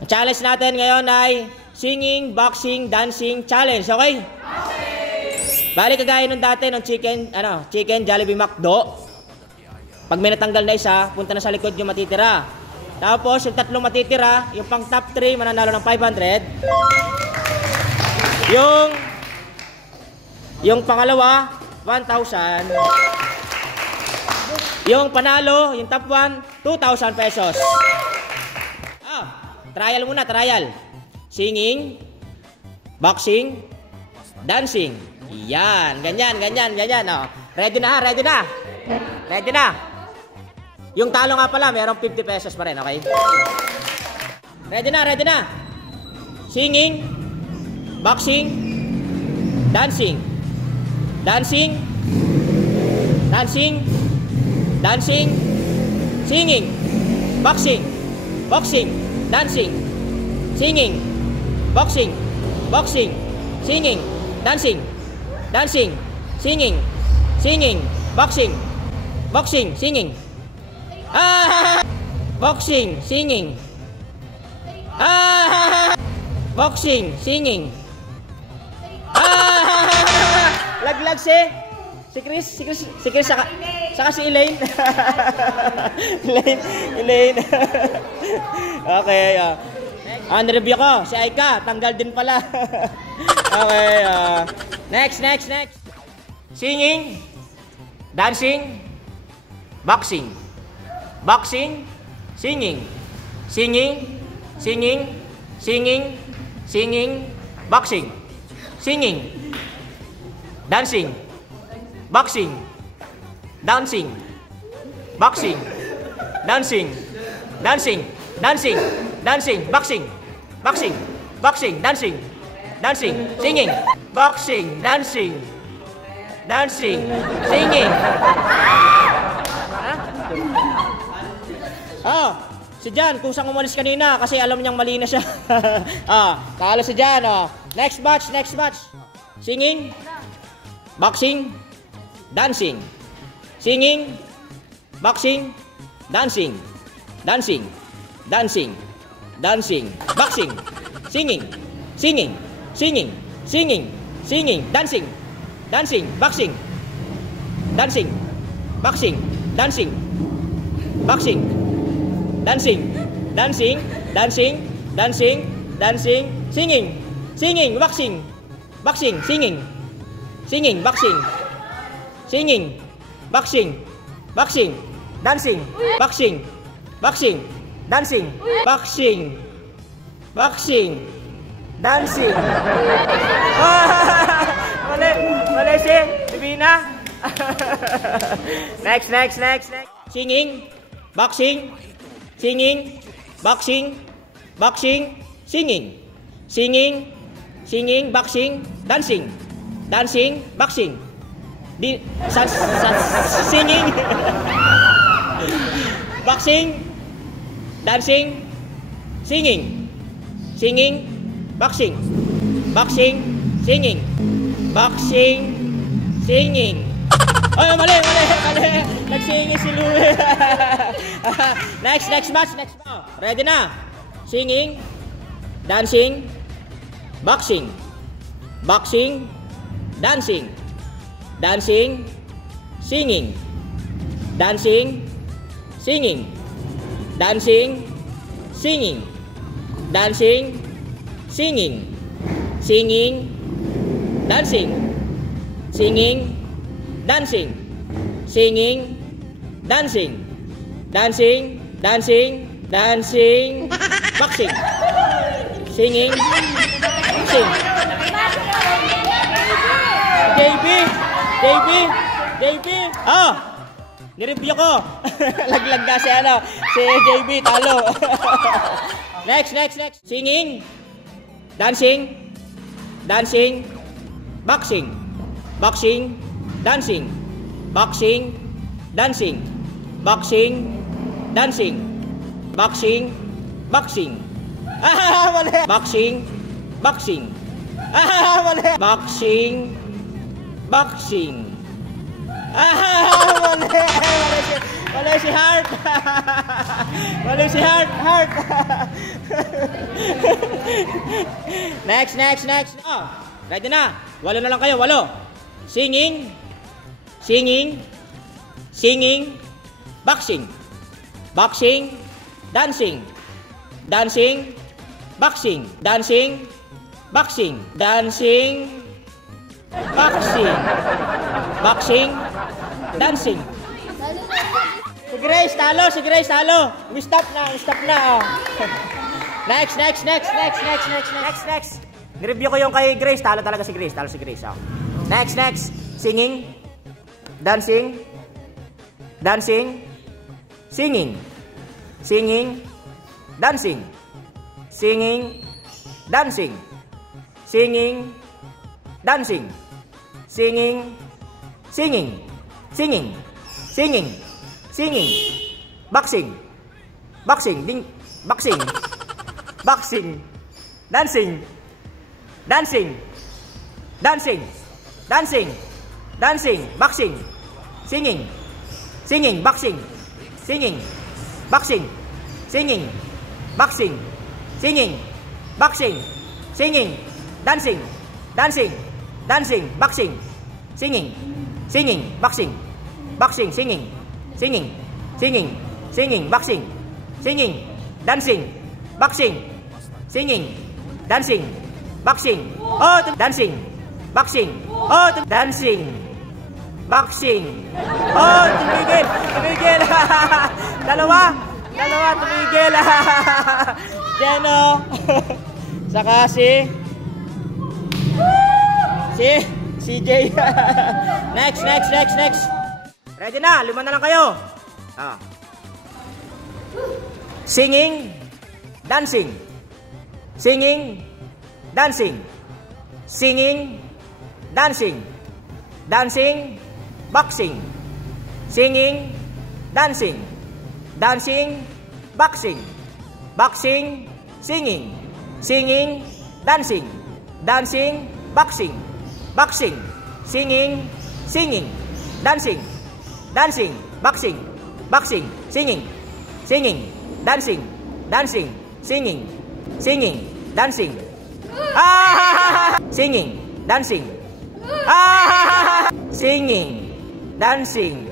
Ang challenge natin ngayon ay singing, boxing, dancing challenge, okay? Bali kagaya nung dati ng chicken Jollibee McDo. Pag may natanggal na isa, punta na sa likod yung matitira. Tapos yung tatlong matitira, yung pang top 3 mananalo ng 500. Yung pangalawa, 1,000. Yung panalo, yung top 1, 2,000 pesos. Trial muna, trial. Singing, boxing, dancing. Yan, ganyan. Oh. Ready na. Ready na. Yung talo nga pala, mayroong 50 pesos pa rin, okay? Ready na. Singing, boxing, dancing. Dancing, singing, boxing, dancing, singing, boxing, singing, dancing, singing, boxing, singing. Boxing, singing. Boxing, singing. Laglag si Chris saka si Elaine. Elaine. Okay, review ko, si Aika, tanggal din pala. Okay, next. Singing, dancing, boxing, singing, boxing, singing, dancing, boxing, dancing, boxing, dancing, singing, boxing, dancing, singing. Si Jan, kung saan umalis kanina kasi alam niyang mali na siya. Talo si Jan. Next batch. Singing, boxing, dancing. Singing, boxing, dancing, boxing, singing, dancing, boxing, singing, boxing, singing, dancing, dancing. Mali si Divina. Next. Singing, boxing, singing, boxing, dancing, boxing, singing, boxing, dancing, singing, boxing, singing. Oh, mali. Nagsinging si Louie. Next match. Ready na. Singing, dancing, boxing, dancing, singing, singing, boxing, singing, boxing. JB. Nireview ko. Laglag kasi si JB talo. Next. Singing, dancing, boxing, dancing, boxing. Mali. Boxing. Mali. Boxing. Mali. Mali si Heart. Mali si Heart. Heart. Next. Oh, ready na. 8 na lang kayo, 8. Singing. Boxing. Dancing. Boxing. Dancing. Boxing. Dancing. Si Grace talo. We stop na. Oh. Next. Nireview ko yung kay Grace. Talo talaga si Grace. Oh. Next. Singing. Dancing. Singing. Dancing. Boxing. Dancing. Boxing. Singing. Boxing. Dancing. Boxing. Singing. Boxing. Dancing. Boxing. Oh, dancing. Boxing. Oh, tumigil. Dalawa, tumigil. Jeno. Saka si CJ. Next. Ready na, 5 na lang kayo. Singing, dancing. Boxing. Singing, dancing. Boxing. Singing, dancing. Boxing. Singing, dancing. Boxing. Singing, dancing. Singing, dancing. Singing, dancing.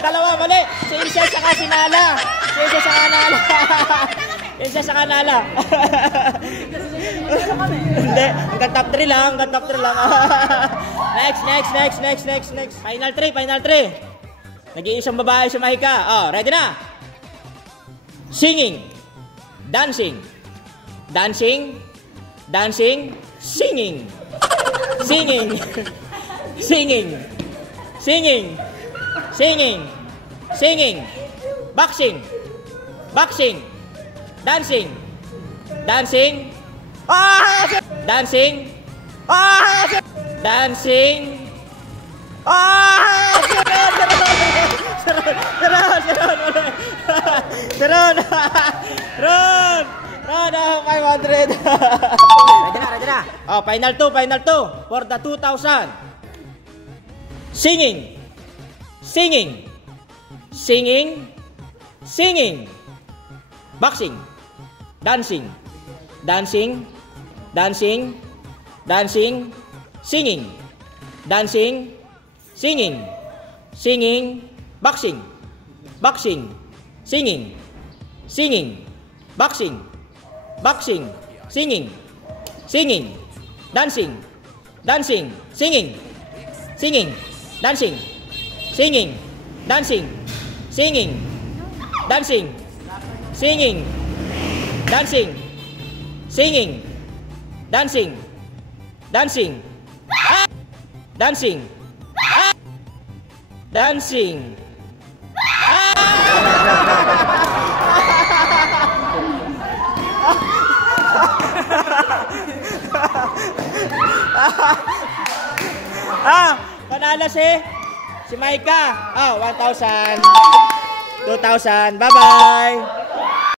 Dalawa, mali. Si Ilse saka si Nala. Ilse saka Nala. Hindi, hanggang top 3 lang. Next. Final 3. Nag-iisang babae si Mahika. Oh, ready na. Singing. Dancing. Singing. Boxing. Dancing. Dancing. Ron, 500. Ready na. Oh, final 2 for the 2,000. Singing. Boxing. Dancing. Singing. Boxing. Singing. Boxing. Singing. Dancing. Singing. Dancing. Panalo si Maika. 1,000. 2,000. Bye-bye.